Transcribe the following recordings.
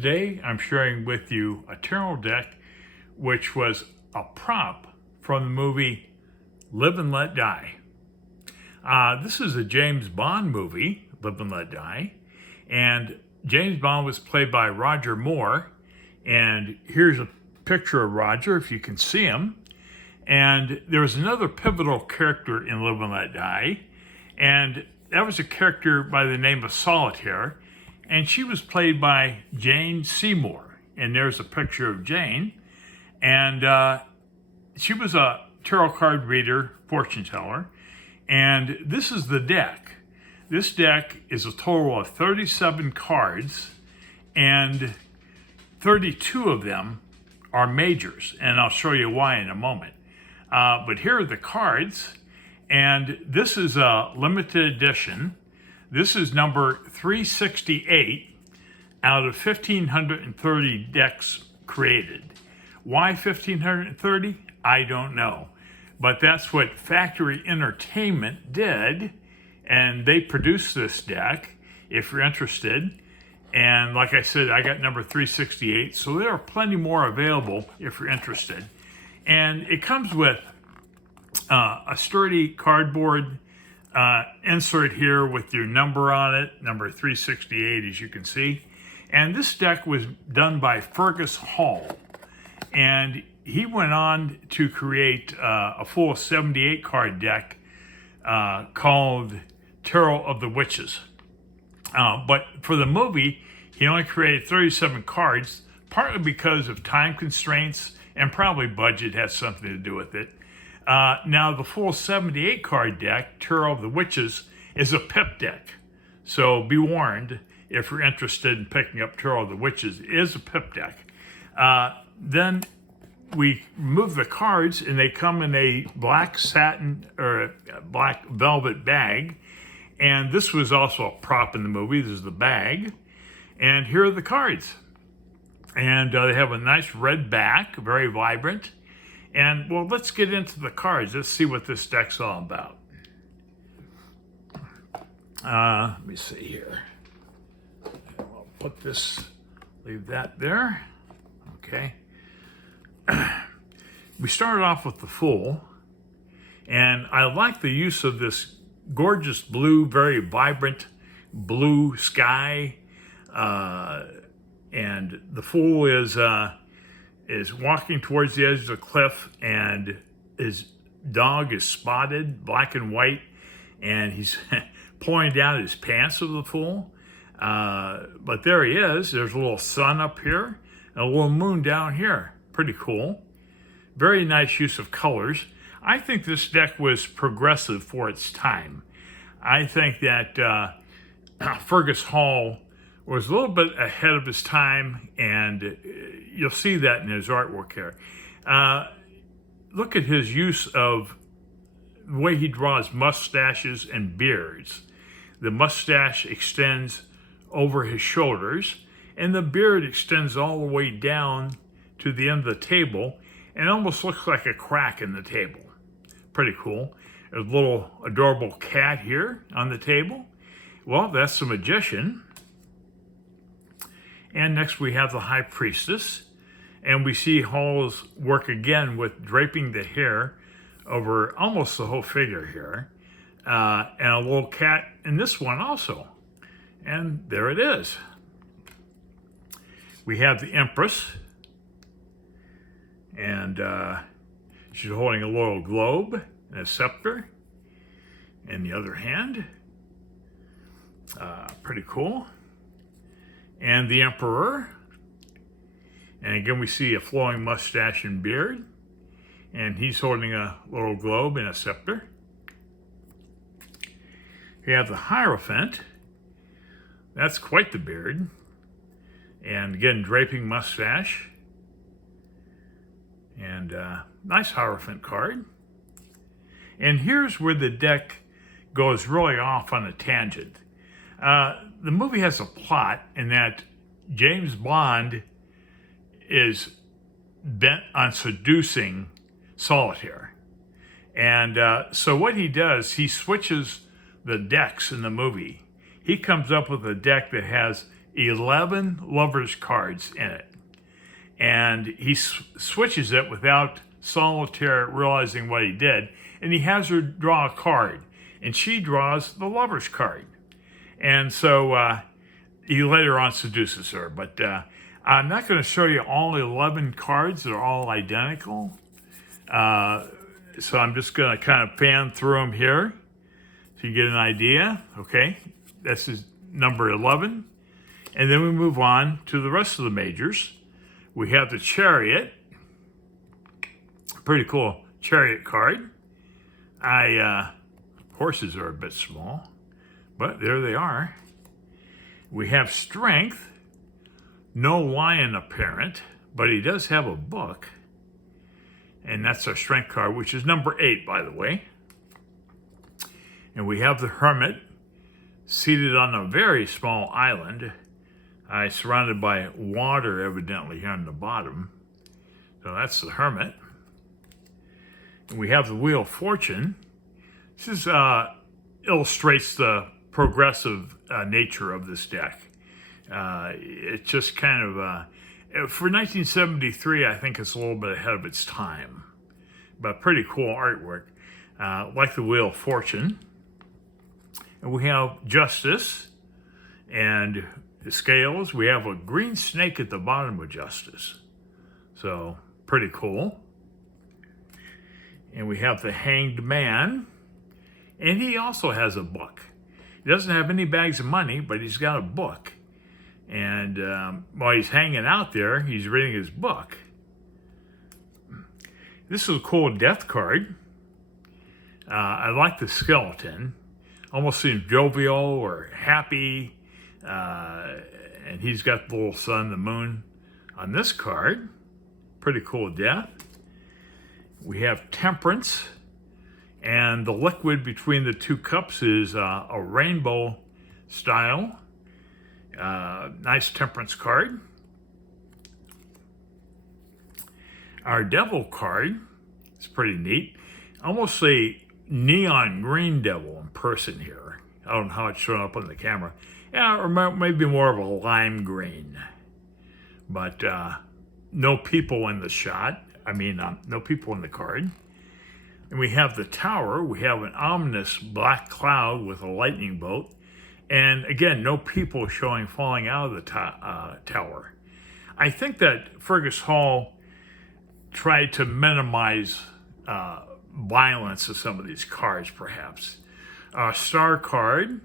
Today I'm sharing with you a tarot deck which was a prop from the movie Live and Let Die. This is a James Bond movie, Live and Let Die, and James Bond was played by Roger Moore, and here's a picture of Roger if you can see him. And there was another pivotal character in Live and Let Die, and that was a character by the name of Solitaire, and she was played by Jane Seymour. And there's a picture of Jane, and she was a tarot card reader, fortune teller, and this is the deck. This deck is a total of 37 cards, and 32 of them are majors, and I'll show you why in a moment. But here are the cards, and this is a limited edition. This is number 368 out of 1,530 decks created. Why 1,530? I don't know. But that's what Factory Entertainment did, and they produced this deck, if you're interested. And like I said, I got number 368, so there are plenty more available if you're interested. And it comes with a sturdy cardboard insert here with your number on it, number 368, as you can see. And this deck was done by Fergus Hall. And he went on to create a full 78 card deck called Tarot of the Witches. But for the movie, he only created 37 cards, partly because of time constraints and probably budget has something to do with it. Now, the full 78 card deck, Tarot of the Witches, is a pip deck. So be warned if you're interested in picking up Tarot of the Witches. It is a pip deck. Then we move the cards, and they come in a black satin or a black velvet bag. And this was also a prop in the movie. This is the bag. And here are the cards. And they have a nice red back, very vibrant. And, well, let's get into the cards. Let's see what this deck's all about. Let me see here. I'll put this, leave that there. Okay. We started off with the Fool. And I like the use of this gorgeous blue, very vibrant blue sky. And the Fool is walking towards the edge of the cliff, and his dog is spotted, black and white, and he's pulling down his pants of the Fool. But there he is. There's a little sun up here, and a little moon down here. Pretty cool. Very nice use of colors. I think this deck was progressive for its time. I think that Fergus Hall was a little bit ahead of his time, and you'll see that in his artwork here. Look at his use of the way he draws mustaches and beards. The mustache extends over his shoulders, and the beard extends all the way down to the end of the table, and it almost looks like a crack in the table. Pretty cool. There's a little adorable cat here on the table. Well, that's the Magician. And next we have the High Priestess. And we see Hall's work again with draping the hair over almost the whole figure here. And a little cat in this one also. And there it is. We have the Empress. And she's holding a little globe and a scepter in the other hand. Pretty cool. And the Emperor. And again, we see a flowing mustache and beard. And he's holding a little globe and a scepter. We have the Hierophant. That's quite the beard. And again, draping mustache. And nice Hierophant card. And here's where the deck goes really off on a tangent. The movie has a plot in that James Bond is bent on seducing Solitaire. And so what he does, he switches the decks in the movie. He comes up with a deck that has 11 lovers cards in it. And he switches it without Solitaire realizing what he did. And he has her draw a card. And she draws the lover's card. And so he later on seduces her. But I'm not going to show you all 11 cards. They're all identical. So I'm just going to kind of fan through them here so you get an idea. Okay, this is number 11. And then we move on to the rest of the majors. We have the Chariot. Pretty cool Chariot card. Horses are a bit small, but there they are. We have Strength. No lion apparent, but he does have a book. And that's our Strength card, which is number 8, by the way. And we have the Hermit, seated on a very small island, surrounded by water, evidently, here on the bottom. So that's the Hermit. And we have the Wheel of Fortune. This illustrates the progressive nature of this deck. It's just kind of, for 1973, I think it's a little bit ahead of its time. But pretty cool artwork, like the Wheel of Fortune. And we have Justice and the Scales. We have a green snake at the bottom of Justice. So, pretty cool. And we have the Hanged Man. And he also has a book. He doesn't have any bags of money, but he's got a book. And while he's hanging out there, he's reading his book. This is a cool death card. I like the skeleton. Almost seems jovial or happy. And he's got the little sun, the moon on this card. Pretty cool death. We have Temperance. And the liquid between the two cups is a rainbow style. Nice Temperance card. Our Devil card is pretty neat. Almost a neon green devil in person here. I don't know how it's showing up on the camera. Yeah, or maybe more of a lime green. But no people in the shot. No people in the card. And we have the Tower. We have an ominous black cloud with a lightning bolt. And again, no people falling out of the tower. I think that Fergus Hall tried to minimize violence of some of these cards, perhaps. Star card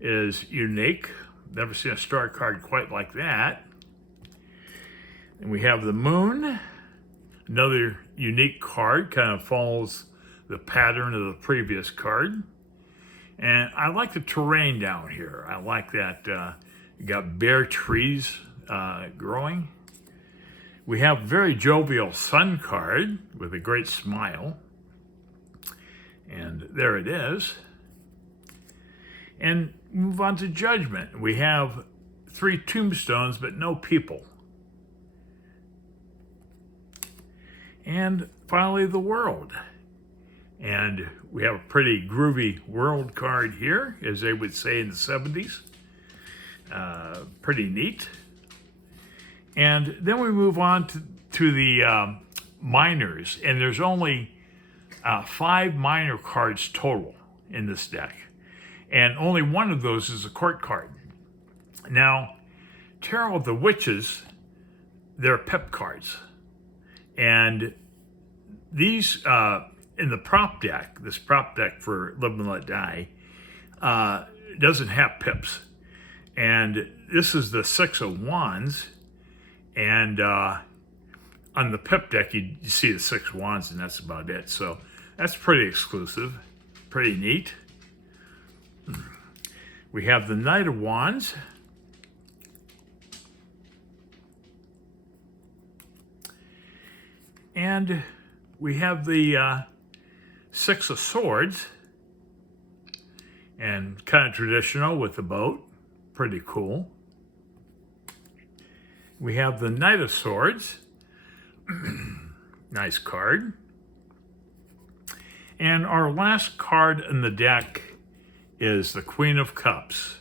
is unique. Never seen a star card quite like that. And we have the Moon. Another unique card, kind of follows the pattern of the previous card. And I like the terrain down here. I like that you got bare trees growing. We have a very jovial Sun card with a great smile. And there it is. And move on to Judgment. We have 3 tombstones, but no people. And finally, the World. And we have a pretty groovy World card here, as they would say in the 70s. Pretty neat. And then we move on to the minors. And there's only 5 minor cards total in this deck. And only one of those is a court card. Now, Tarot of the Witches, they're pip cards. And these, in the prop deck, this prop deck for Live and Let Die, doesn't have pips. And this is the 6 of Wands. And on the pip deck, you see the 6 of Wands, and that's about it. So that's pretty exclusive, pretty neat. We have the Knight of Wands. And we have the 6 of Swords. And kind of traditional with the boat. Pretty cool. We have the Knight of Swords. Nice card. And our last card in the deck is the Queen of Cups.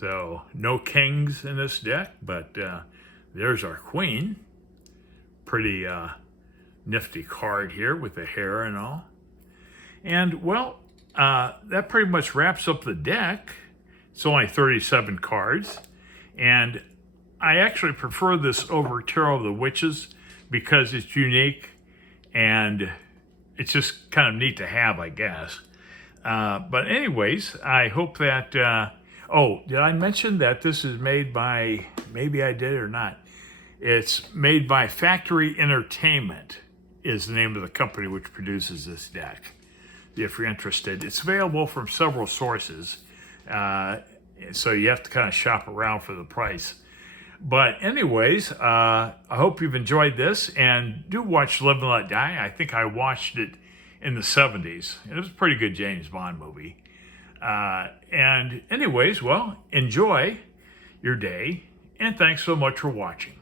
So no kings in this deck, but there's our queen. Pretty nifty card here with the hair and all. And well, that pretty much wraps up the deck. It's only 37 cards. And I actually prefer this over Tarot of the Witches because it's unique and it's just kind of neat to have, I guess. But anyways, I hope that... oh, did I mention that this is made by... Maybe I did or not. It's made by Factory Entertainment is the name of the company which produces this deck. If you're interested, it's available from several sources. So you have to kind of shop around for the price. But anyways, I hope you've enjoyed this, and do watch Live and Let Die. I think I watched it in the 70s. It was a pretty good James Bond movie. And anyways, well, enjoy your day, and thanks so much for watching.